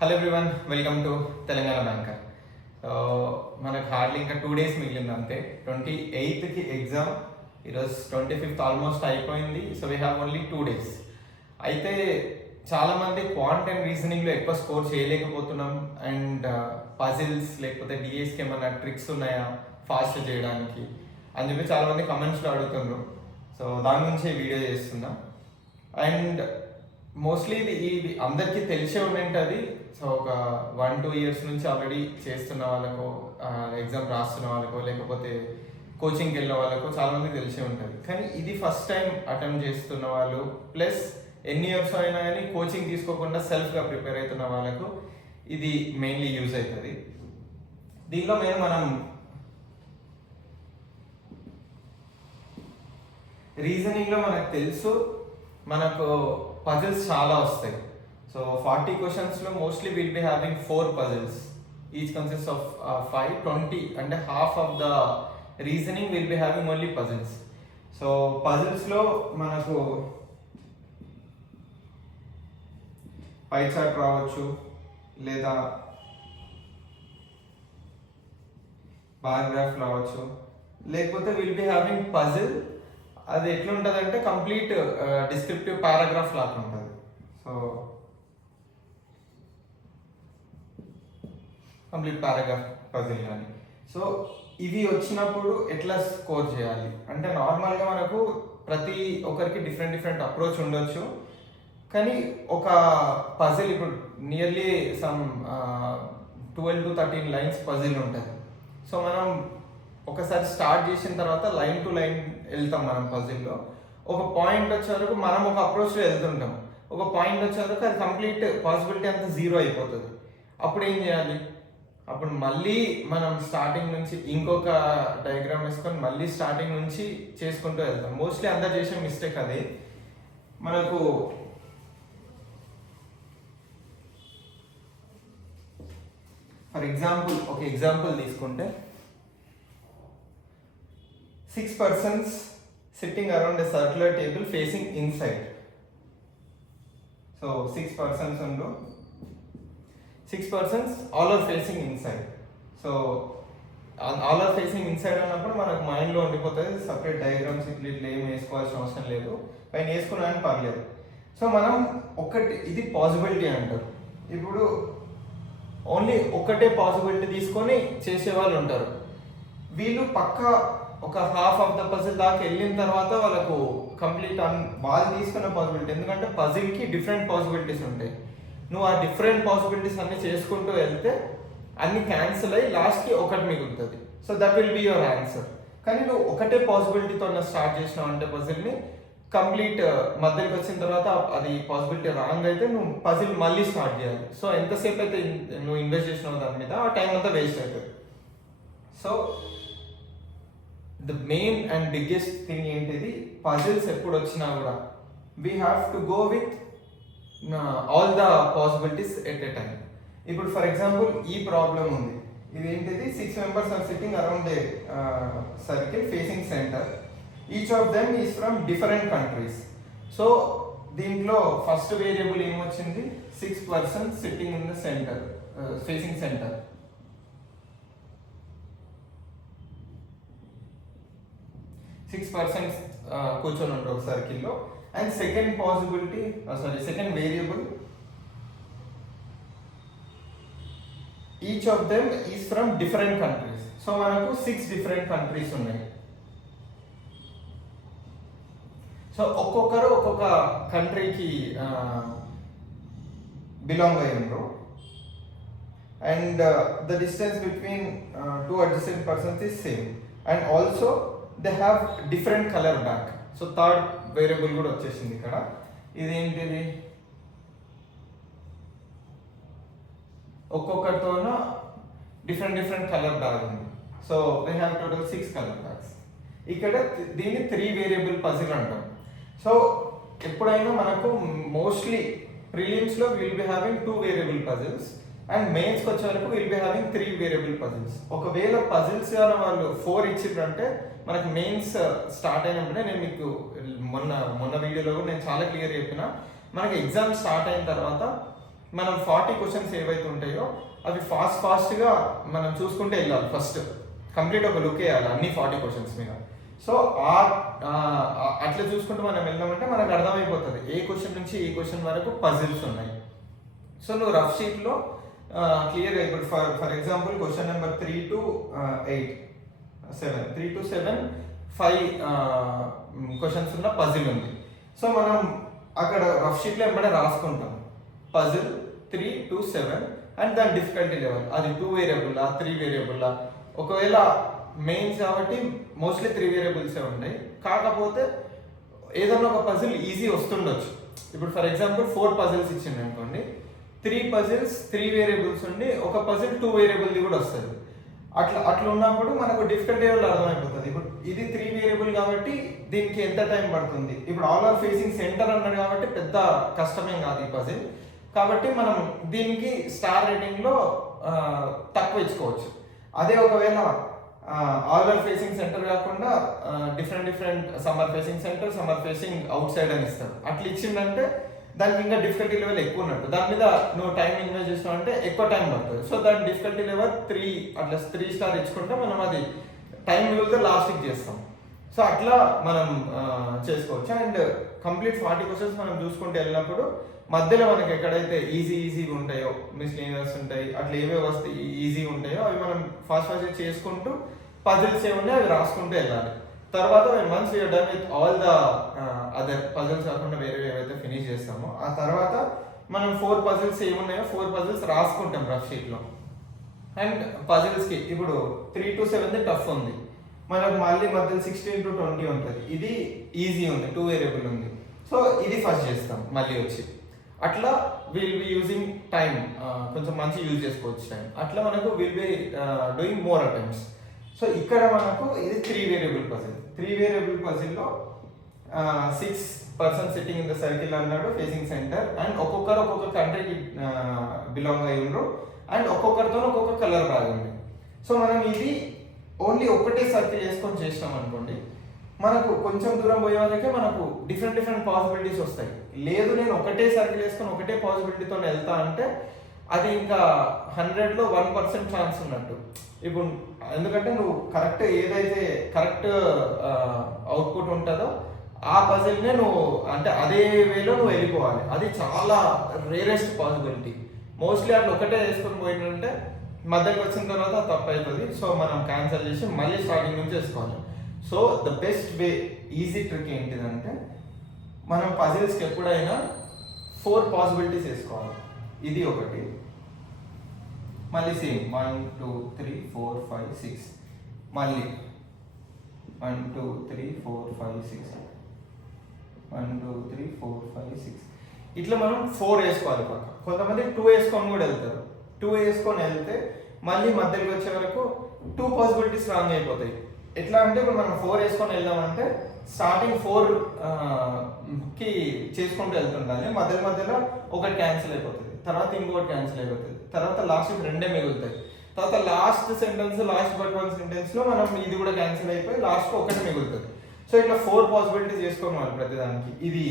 Hello everyone, welcome to Telangana banker. So మనకు hardly ఇంకా 2 days మిగిలింది అంతే. 28th ఎగ్జామ్, ఈరోజు 25th ఆల్మోస్ట్ అయిపోయింది. So we have only 2 days. అయితే చాలామంది క్వాంట్ అండ్ రీజనింగ్లో ఎక్కువ స్కోర్ చేయలేకపోతున్నాం. అండ్ పజిల్స్ లేకపోతే డిఎస్కి ఏమైనా ట్రిక్స్ ఉన్నాయా ఫాస్ట్ చేయడానికి అని చెప్పి చాలామంది కమెంట్స్లో అడుగుతున్నారు. సో దాని గురించి వీడియో చేస్తున్నాం. అండ్ మోస్ట్లీ ఇది అందరికీ తెలిసే ఉంటుంది. సో ఒక 1-2 years నుంచి ఆల్రెడీ చేస్తున్న వాళ్ళకు, ఎగ్జామ్ రాస్తున్న వాళ్ళకు, లేకపోతే కోచింగ్కి వెళ్ళిన వాళ్ళకు చాలామందికి తెలిసే ఉంటుంది. కానీ ఇది ఫస్ట్ టైం అటెంప్ట్ చేస్తున్న వాళ్ళు, ప్లస్ ఎన్ని ఇయర్స్ అయినా కానీ కోచింగ్ తీసుకోకుండా సెల్ఫ్గా ప్రిపేర్ అవుతున్న వాళ్ళకు ఇది మెయిన్లీ యూజ్ అవుతుంది. దీనిలో మనం రీజనింగ్లో మనకు తెలుసు, మనకు పజిల్స్ చాలా వస్తాయి. So 40 questions mostly will be having 4 puzzles. Each consist of 5, 20 అంటే half of the reasoning will be having only puzzles. So పజిల్స్లో మనకు పై చార్ట్ రావచ్చు, లేదా బార్ గ్రాఫ్ రావచ్చు, లేకపోతే విల్ బి హ్యావింగ్ పజిల్. అది ఎట్లుంటుంది అంటే కంప్లీట్ డిస్క్రిప్టివ్ పారాగ్రాఫ్ లాగా ఉంటుంది. సో కంప్లీట్ పారాగ్రాఫ్ పజిల్ కానీ. సో ఇవి వచ్చినప్పుడు ఎట్లా స్కోర్ చేయాలి అంటే, నార్మల్గా మనకు ప్రతి ఒక్కరికి డిఫరెంట్ అప్రోచ్ ఉండొచ్చు. కానీ ఒక పజిల్ ఇప్పుడు nearly some 12 to 13 lines puzzle ఉంటుంది. సో మనం ఒకసారి స్టార్ట్ చేసిన తర్వాత లైన్ టు లైన్ వెళ్తాం మనం పజిల్లో. ఒక పాయింట్ వచ్చే వరకు మనం ఒక అప్రోచ్లో వెళ్తుంటాం. ఒక పాయింట్ వచ్చే వరకు అది కంప్లీట్ పాసిబిలిటీ అంతా 0 అయిపోతుంది. అప్పుడు ఏం చేయాలి? అప్పుడు మళ్ళీ మనం స్టార్టింగ్ నుంచి ఇంకొక డయాగ్రామ్ వేసుకొని మళ్ళీ స్టార్టింగ్ నుంచి చేసుకుంటూ వెళ్తాం. మోస్ట్లీ అందరు చేసే మిస్టేక్ అది. మనకు ఫర్ ఎగ్జాంపుల్ ఒక ఎగ్జాంపుల్ తీసుకుంటే 6 persons sitting around a circular table facing inside. So 6 persons undo, 6 persons all are facing inside. So all are facing inside అన్నప్పుడు మనకు మైండ్లో ఉండిపోతుంది. సపరేట్ డయాగ్రామ్స్ ఇట్లా ఏం వేసుకోవాల్సిన అవసరం లేదు, పైన వేసుకున్నా అని పర్లేదు. సో మనం ఇది పాసిబిలిటీ అంటారు. ఇప్పుడు ఓన్లీ ఒకటే పాసిబిలిటీ తీసుకొని చేసేవాళ్ళు ఉంటారు. వీళ్ళు పక్కా ఒక హాఫ్ ఆఫ్ ద పజిల్ దాకా వెళ్ళిన తర్వాత వాళ్ళకు కంప్లీట్ వాళ్ళు తీసుకున్న పాసిబిలిటీ, ఎందుకంటే పజిల్కి డిఫరెంట్ పాసిబిలిటీస్ ఉంటాయి. నువ్వు ఆ డిఫరెంట్ పాసిబిలిటీస్ అన్ని చేసుకుంటూ వెళ్తే అన్ని క్యాన్సిల్ అయ్యి లాస్ట్కి ఒకటి మిగులుతుంది. So that will be your answer. కానీ నువ్వు ఒకటే పాసిబిలిటీతో స్టార్ట్ చేసినావు అంటే పజిల్ని కంప్లీట్ మధ్యలోకి వచ్చిన తర్వాత అది పాసిబిలిటీ రాంగ్ అయితే నువ్వు పజిల్ మళ్ళీ స్టార్ట్ చేయాలి. సో ఎంతసేపు అయితే నువ్వు ఇన్వెస్ట్ చేసినావు దాని మీద, ఆ టైం అంతా వేస్ట్ అవుతుంది. So the main and biggest thing ఏంటిది, పజిల్స్ ఎప్పుడు వచ్చినా కూడా we have to go with all the possibilities at a time. ఇప్పుడు ఫర్ ఎగ్జాంపుల్ ఈ ప్రాబ్లం ఉంది. ఇది ఏంటిది, 6 members are sitting around a circle facing center. Each of them is from different countries. So దీంట్లో first variable ఏమొచ్చింది, 6 persons sitting in the center, facing center. Six persons కూర్చొని ఉంటారు ఒక సర్కిల్లో. And second possibility second variable, each of them is from different countries. So మనకు 6 different countries ఉన్నాయి. So ఒక్కొక్కరు ఒక్కొక్క కంట్రీకి బిలాంగ్ అయ్యారు. And the distance between 2 adjacent persons is same. And also they have different colour bag. So third variable కూడా వచ్చేసింది ఇక్కడ. ఇదేంటిది, ఒక్కొక్కరితోనూ డిఫరెంట్ కలర్ బ్యాగ్ ఉంది. So they have total 6 colour bags. ఇక్కడ దీన్ని 3 వేరియబుల్ పజిల్ అంటాం. సో ఎప్పుడైనా మనకు మోస్ట్లీ ప్రిలిమ్స్లో will be having 2 variable puzzles, and మెయిన్స్కి వచ్చే వరకు will be having 3 variable puzzles. ఒకవేళ పజిల్స్ వాళ్ళు 4 ఇచ్చిర్రంటే మనకు మెయిన్స్ స్టార్ట్ అయినప్పుడే, నేను మీకు మొన్న వీడియోలో కూడా నేను చాలా క్లియర్ చెప్పిన, మనకి ఎగ్జామ్ స్టార్ట్ అయిన తర్వాత మనం 40 క్వశ్చన్స్ ఏవైతే ఉంటాయో అవి ఫాస్ట్గా మనం చూసుకుంటూ వెళ్ళాలి. ఫస్ట్ కంప్లీట్ ఒక లుక్ వేయాలి అన్ని 40 క్వశ్చన్స్ మీద. సో అట్లా చూసుకుంటూ మనం వెళ్ళామంటే మనకు అర్థమైపోతుంది ఏ క్వశ్చన్ నుంచి ఏ క్వశ్చన్ వరకు పజిల్స్ ఉన్నాయి. సో నువ్వు రఫ్ షీట్లో క్లియర్గా ఇప్పుడు for example question number 3 to 7 5 questions ఉన్న పజిల్ ఉంది. సో మనం అక్కడ రఫ్ షీట్లో వెంబడే రాసుకుంటాం పజిల్ 3 to 7 అండ్ దాని డిఫికల్టీ లెవెల్, అది 2 వేరియబుల్ 3 వేరియబుల్. ఒకవేళ మెయిన్స్ కాబట్టి మోస్ట్లీ 3 వేరియబుల్సే ఉంటాయి. కాకపోతే ఏదన్నా ఒక పజిల్ ఈజీ వస్తుండొచ్చు. ఇప్పుడు ఫర్ ఎగ్జాంపుల్ 4 పజిల్స్ ఇచ్చింది అనుకోండి, 3 పజిల్స్ 3 వేరియబుల్స్ ఉండి ఒక పజిల్ 2 వేరియబుల్ది కూడా వస్తుంది. అట్లా ఉన్నప్పుడు మనకు డిఫికల్టీ లెవెల్ అర్థమైపోతుంది. ఇప్పుడు ఇది 3 వేరియబుల్ కాబట్టి దీనికి ఎంత టైం పడుతుంది. ఇప్పుడు ఆల్ ఆర్ ఫేసింగ్ సెంటర్ అన్నాడు కాబట్టి పెద్ద కష్టమేం కాదు ఈ పజిల్. కాబట్టి మనం దీనికి స్టార్ రేటింగ్లో తక్కువ ఇచ్చుకోవచ్చు. అదే ఒకవేళ ఆల్ ఆర్ ఫేసింగ్ సెంటర్ కాకుండా different summer facing centre, summer facing out side అని ఇస్తారు. అట్లా ఇచ్చిందంటే దానికి ఇంకా డిఫికల్టీ లెవెల్ ఎక్కువ ఉన్నట్టు. దాని మీద నువ్వు టైం ఇన్వెస్ట్ చేసినావు అంటే ఎక్కువ టైం పడుతుంది. సో దాని డిఫికల్టీ లెవెల్ 3 అట్లా 3 స్టార్ ఇచ్చుకుంటే మనం అది టైం మిగిలితే లాస్ట్కి చేస్తాం. సో అట్లా మనం చేసుకోవచ్చు. అండ్ కంప్లీట్ 40 క్వశ్చన్స్ మనం చూసుకుంటూ వెళ్ళినప్పుడు మధ్యలో మనకి ఎక్కడైతే ఈజీగా ఉంటాయో, మిస్లీనియర్స్ ఉంటాయి, అట్లా ఏవే వస్తే ఈజీగా ఉంటాయో అవి మనం ఫాస్ట్గా చేసుకుంటూ పజిల్స్ ఏమున్నాయి అవి రాసుకుంటూ వెళ్ళాలి. తర్వాత once you're done with all the other puzzles కాకుండా వేరే ఏవైతే ఫినిష్ చేస్తామో ఆ తర్వాత మనం 4 పజిల్స్ ఏమున్నాయో 4 పజిల్స్ రాసుకుంటాం రఫ్ షీట్లో. అండ్ పజిల్స్కి ఇప్పుడు 3 to 7 టఫ్ ఉంది, మనకు మళ్ళీ మధ్యలో 16 to 20 ఉంటుంది. ఇది ఈజీ ఉంది, 2 వేరియబుల్ ఉంది. సో ఇది ఫస్ట్ చేస్తాం మళ్ళీ వచ్చి. అట్లా విల్ బి యూజింగ్ టైం, కొంచెం మంచి యూజ్ చేసుకోవచ్చు టైం. అట్లా మనకు will be doing more attempts. So ఇక్కడ మనకు ఇది 3 వేరియబుల్ పజిల్. 3 వేరియబుల్ పజిల్లో 6 person sitting in the circle అన్నాడు ఫేసింగ్ సెంటర్. అండ్ ఒక్కొక్క కంట్రీకి బిలాంగ్ అయ్యి ఉండరు. అండ్ ఒక్కొక్కరితో ఒక్కొక్క కలర్ బ్యాగ్ ఉంది. సో మనం ఇది ఓన్లీ ఒకటే సర్కిల్ వేసుకొని చేసినాం అనుకోండి, మనకు కొంచెం దూరం పోయే వరకే మనకు డిఫరెంట్ పాసిబిలిటీస్ వస్తాయి. లేదు నేను ఒకటే సర్కిల్ వేసుకొని ఒకటే పాసిబిలిటీతో వెళ్తా అంటే అది ఇంకా 100లో 1% ఛాన్స్ ఉన్నట్టు. ఇప్పుడు ఎందుకంటే నువ్వు కరెక్ట్ ఏదైతే కరెక్ట్ అవుట్పుట్ ఉంటుందో ఆ పజిల్నే నువ్వు అంటే అదే వేలో నువ్వు వెళ్ళిపోవాలి. అది చాలా రేరెస్ట్ పాసిబిలిటీ. మోస్ట్లీ అట్లా ఒకటే వేసుకొని పోయిందంటే మధ్యకి వచ్చిన తర్వాత తప్పు అవుతుంది. సో మనం క్యాన్సిల్ చేసి మళ్ళీ స్టార్టింగ్ నుంచి వేసుకోవాలి. So the best way easy trick ఏంటిదంటే మనం పజిల్స్కి ఎప్పుడైనా 4 పాసిబిలిటీస్ వేసుకోవాలి. ఇది ఒకటి, మళ్ళీ సేమ్ 1 2 3 4 5 6, మళ్ళీ 1 2 3 4 5 6, 1 2 3 4 5 6 ఇట్లా మనం 4 వేసుకోవాలి పక్క. కొంతమంది 2 వేసుకొని కూడా వెళ్తారు. 2 వేసుకొని వెళ్తే మళ్ళీ మధ్యలోకి వచ్చే వరకు 2 పాసిబిలిటీస్ రాంగ్ అయిపోతాయి. ఎట్లా అంటే ఇప్పుడు మనం 4 వేసుకొని వెళ్దామంటే స్టార్టింగ్ 4కి చేసుకుంటూ వెళ్తుండాలి. మధ్యలో ఒకటి క్యాన్సిల్ అయిపోతుంది, తర్వాత ఇంకోటి క్యాన్సిల్ అయిపోతుంది, తర్వాత లాస్ట్ 2 మిగులుతాయి. తర్వాత లాస్ట్ సెంటెన్స్ లాస్ట్ బట్ 1 సెంటెన్స్లో మనం ఇది కూడా క్యాన్సిల్ అయిపోయి లాస్ట్కి ఒకటి మిగులుతుంది. సో ఇట్లా 4 పాసిబిలిటీస్ చేసుకోవాలి ప్రతిదానికి. ఇది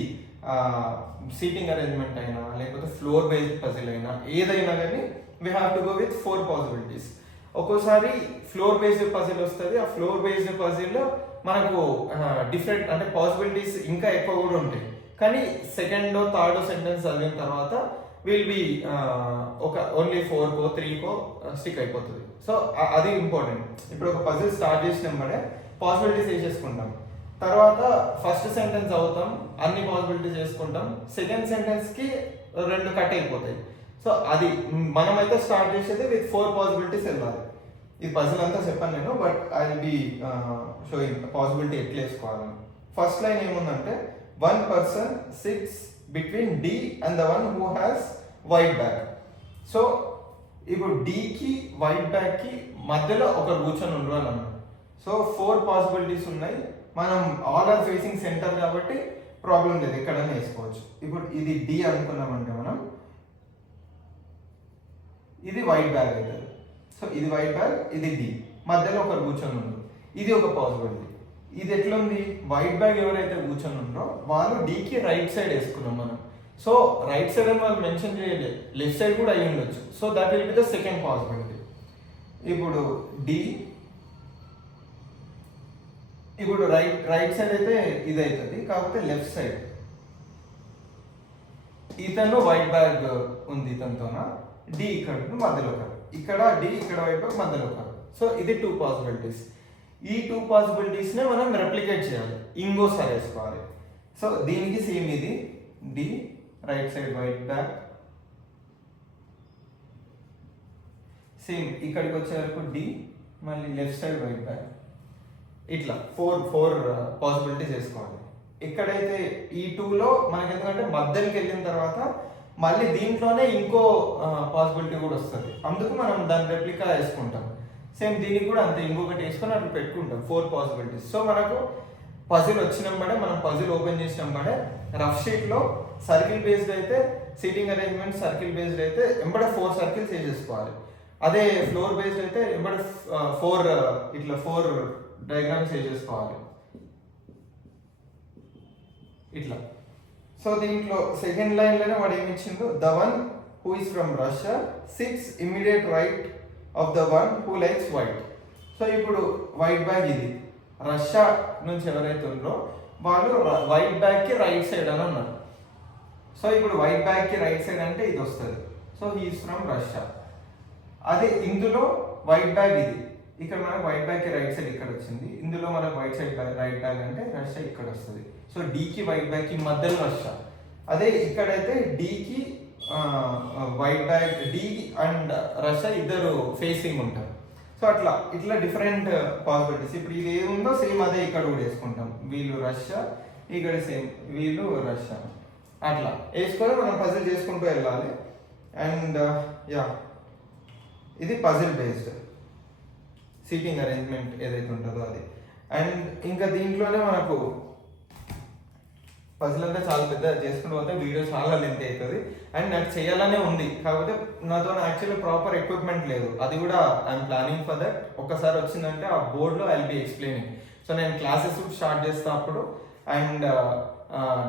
సీటింగ్ అరేంజ్మెంట్ అయినా లేకపోతే ఫ్లోర్ బేస్డ్ పజిల్ అయినా ఏదైనా కానీ we have to go with 4 possibilities. ఒక్కోసారి ఫ్లోర్ బేస్డ్ పజిల్ వస్తుంది. ఆ ఫ్లోర్ బేస్డ్ పజిల్లో మనకు డిఫరెంట్ అంటే పాసిబిలిటీస్ ఇంకా ఎక్కువ కూడా ఉంటాయి. కానీ సెకండ్ థర్డ్ సెంటెన్స్ చదివిన తర్వాత విల్ బి ఒక ఓన్లీ 4కో 3కో స్టిక్ అయిపోతుంది. సో అది ఇంపార్టెంట్. ఇప్పుడు ఒక పజిల్ స్టార్ట్ చేసినప్పుడే పాసిబిలిటీస్ వేసేసుకుంటాం. తర్వాత ఫస్ట్ సెంటెన్స్ అవుతాం, అన్ని పాసిబిలిటీస్ చేసుకుంటాం. సెకండ్ సెంటెన్స్కి 2 కట్ అయిపోతాయి. సో అది మనమైతే స్టార్ట్ చేసేది విత్ 4 పాసిబిలిటీస్ వెళ్ళాలి. ఈ పజిల్ అంతా చెప్పాను నేను, but I will be sowing possibility ఎట్లా వేసుకోవాలని. ఫస్ట్ లైన్ ఏముందంటే 1 person sits between D and the one who has white bag. So ఇప్పుడు Dకి వైట్ బ్యాగ్కి మధ్యలో ఒకరు కూర్చొని ఉండరు అని అన్నాడు. సో 4 పాసిబిలిటీస్ ఉన్నాయి. మనం ఆల్ ఆర్ ఫేసింగ్ సెంటర్ కాబట్టి ప్రాబ్లం లేదు, ఎక్కడైనా వేసుకోవచ్చు. ఇప్పుడు ఇది D అనుకున్నామంటే మనం ఇది వైట్ బ్యాగ్ అవుతుంది. సో ఇది వైట్ బ్యాగ్, ఇది D, మధ్యలో ఒకరు కూర్చొని ఉండరు. ఇది ఒక పాసిబిలిటీ. ఇది ఎట్లా ఉంది, వైట్ బ్యాగ్ ఎవరైతే కూర్చొని ఉండరో వాళ్ళు Dకి రైట్ సైడ్ వేసుకున్నాం మనం. సో రైట్ సైడ్ అని వాళ్ళు మెన్షన్ చేయలేదు, లెఫ్ట్ సైడ్ కూడా అయి ఉండొచ్చు. So that will be the second possibility. ఇప్పుడు డి, ఇప్పుడు రైట్ సైడ్ అయితే ఇది అవుతుంది, కాకపోతే లెఫ్ట్ సైడ్ ఇతను వైట్ బ్యాగ్ ఉంది ఇతనితోన, డి ఇక్కడ మధ్యలో కాదు, ఇక్కడ డి ఇక్కడ వైట్ బ్యాగ్ మధ్యలో కాదు. సో ఇది 2 పాసిబిలిటీస్. ఈ 2 పాసిబిలిటీస్నే మనం రెప్లికేట్ చేయాలి, ఇంకోసారి వేసుకోవాలి. సో దీనికి సేమ్ ఇది D right side white bag, same ఇక్కడికి వచ్చే వరకు డి మళ్ళీ లెఫ్ట్ సైడ్ వైట్ బ్యాగ్. ఇట్లా ఫోర్ పాసిబిలిటీస్ వేసుకోవాలి. ఎక్కడైతే ఈ 2లో మనకి ఎందుకంటే మధ్యలోకి వెళ్ళిన తర్వాత మళ్ళీ దీంట్లోనే ఇంకో పాసిబిలిటీ కూడా వస్తుంది, అందుకు మనం దాని రెప్లికా వేసుకుంటాం. సేమ్ దీనికి కూడా అంతే, ఇంకొకటి వేసుకొని అట్లా పెట్టుకుంటాం 4 పాసిబిలిటీస్. సో మనకు పజిల్ వచ్చినప్పుడే, మనం పజిల్ ఓపెన్ చేసినప్పుడే రఫ్ షీట్లో సర్కిల్ బేస్డ్ అయితే సీటింగ్ అరేంజ్మెంట్ సర్కిల్ బేస్డ్ అయితే ఎంబడే 4 సర్కిల్స్ వేసేసుకోవాలి. అదే ఫ్లోర్ బేస్డ్ అయితే ఎంబడే 4 డయాగ్రామ్స్ వేసేసుకోవాలి ఇట్లా. సో దీంట్లో సెకండ్ లైన్లోనే వాడు ఏమి ఇచ్చిండు, the one who is from Russia sits immediate right of the one who likes white. So ఇప్పుడు వైట్ బ్యాగ్ ఇది, రష్యా నుంచి ఎవరైతే ఉన్నారో వాళ్ళు వైట్ బ్యాగ్కి రైట్ సైడ్ అని అన్నారు. సో ఇప్పుడు వైట్ బ్యాగ్కి రైట్ సైడ్ అంటే ఇది వస్తుంది. So he is from Russia. అదే ఇందులో వైట్ బ్యాగ్ ఇది, ఇక్కడ మనకు వైట్ బ్యాగ్కి రైట్ సైడ్ ఇక్కడ వచ్చింది, ఇందులో మనకు వైట్ సైడ్ రైట్ బ్యాగ్ అంటే రష్యా ఇక్కడ వస్తుంది. సో డీకి వైట్ బ్యాగ్కి మధ్యలో రష్యా. అదే ఇక్కడైతే డీకి white bag, D and Russia ఇద్దరు ఫేసింగ్ ఉంటారు. సో ఇట్లా డిఫరెంట్ పాసిబిలిటీస్. ఇప్పుడు ఇది ఏముందో సేమ్ అదే ఇక్కడ కూడా వేసుకుంటాం, వీళ్ళు రష్యా, ఇక్కడ సేమ్ వీళ్ళు రష్యా, అట్లా వేసుకొని మనం పజిల్ చేసుకుంటూ వెళ్ళాలి. అండ్ ఇది పజిల్ బేస్డ్ సీటింగ్ అరేంజ్మెంట్ ఏదైతే ఉంటుందో అది. అండ్ ఇంకా దీంట్లోనే మనకు పజిల్ అంతా చాలా పెద్ద చేసుకుంటూ పోతే వీడియో చాలా లెంత్ అవుతుంది. అండ్ నాకు చేయాలనే ఉంది, కాకపోతే నాతో యాక్చువల్లీ ప్రాపర్ ఎక్విప్మెంట్ లేదు, అది కూడా ఐఎమ్ ప్లానింగ్ ఫర్ దట్. ఒక్కసారి వచ్చిందంటే ఆ బోర్డ్లో I will be explaining. So నేను క్లాసెస్ స్టార్ట్ చేస్తా అప్పుడు, అండ్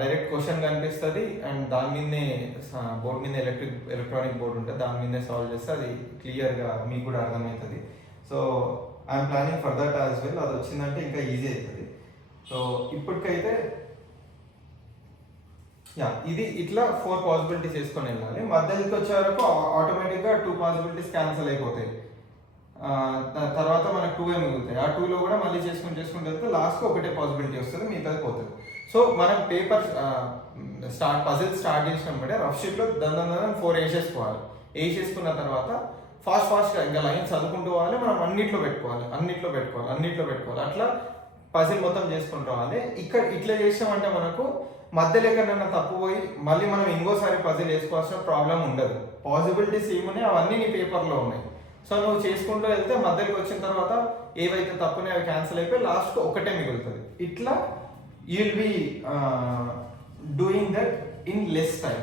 డైరెక్ట్ క్వశ్చన్ కనిపిస్తుంది, అండ్ దాని మీదనే బోర్డు మీద ఎలక్ట్రానిక్ బోర్డు ఉంటుంది, దాని మీదనే సాల్వ్ చేస్తే అది క్లియర్గా మీకు కూడా అర్థమవుతుంది. So I'm planning for that as well. అది వచ్చిందంటే ఇంకా ఈజీ అవుతుంది. సో ఇప్పటికైతే ఇది ఇట్లా 4 పాసిబిలిటీస్ వేసుకొని వెళ్ళాలి. మధ్యలోకి వచ్చే వరకు ఆటోమేటిక్గా 2 పాసిబిలిటీస్ క్యాన్సిల్ అయిపోతాయి, తర్వాత మనకు 2 మిగులుతాయి. ఆ 2లో కూడా మళ్ళీ చేసుకుంటూ వెళ్తే లాస్ట్కి ఒకటే పాసిబిలిటీ వస్తుంది, మిగతాది పోతుంది. సో మనం పేపర్ పజిల్ స్టార్ట్ చేసినప్పుడే రఫ్ షీట్లో దాని 4 వేసేసుకోవాలి. వేసేసుకున్న తర్వాత ఫాస్ట్గా ఇంకా లైన్ చదువుకుంటూ పోవాలి, మనం అన్నిట్లో పెట్టుకోవాలి. అట్లా పజిల్ మొత్తం చేసుకుంటూ రావాలి. ఇక్కడ ఇట్లా చేసామంటే మనకు మధ్యలో ఎక్కడైనా తప్పు పోయి మళ్ళీ మనం ఇంకోసారి పజిల్ వేసుకోవాల్సిన ప్రాబ్లం ఉండదు. పాసిబిలిటీస్ ఏమున్నాయి అవన్నీ నీ పేపర్లో ఉన్నాయి. సో నువ్వు చేసుకుంటూ వెళ్తే మధ్యలోకి వచ్చిన తర్వాత ఏవైతే తప్పునే అవి క్యాన్సిల్ అయిపోయి లాస్ట్కి ఒకటే మిగులుతుంది. ఇట్లా you will be doing that in less time.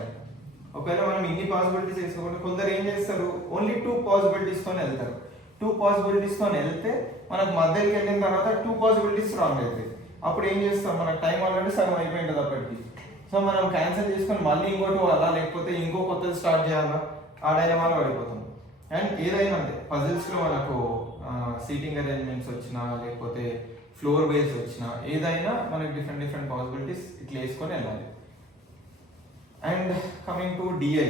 ఒకవేళ మనం ఇన్ని పాసిబిలిటీస్ వేసుకోకుండా కొందరు ఏం చేస్తారు, ఓన్లీ 2 పాసిబిలిటీస్తో వెళ్తారు. 2 పాసిబిలిటీస్తో వెళ్తే మనకు మధ్యలోకి వెళ్ళిన తర్వాత 2 పాసిబిలిటీస్ రాంగ్ అవుతాయి. అప్పుడు ఏం చేస్తాం, మనకు టైం ఆల్రెడీ సగం అయిపోయింటుంది అప్పటికి. సో మనం క్యాన్సిల్ చేసుకొని మళ్ళీ ఇంకోటి అలా, లేకపోతే ఇంకో కొత్తది స్టార్ట్ చేయాలా, ఆ డైలమాలో పడిపోతాం. అండ్ ఏదైనా అంతే పజిల్స్లో మనకు సీటింగ్ అరేంజ్మెంట్స్ వచ్చినా లేకపోతే ఫ్లోర్ బేస్ వచ్చినా ఏదైనా మనకి డిఫరెంట్ పాసిబిలిటీస్ ఇట్లా వేసుకొని వెళ్ళాలి. And coming to DI,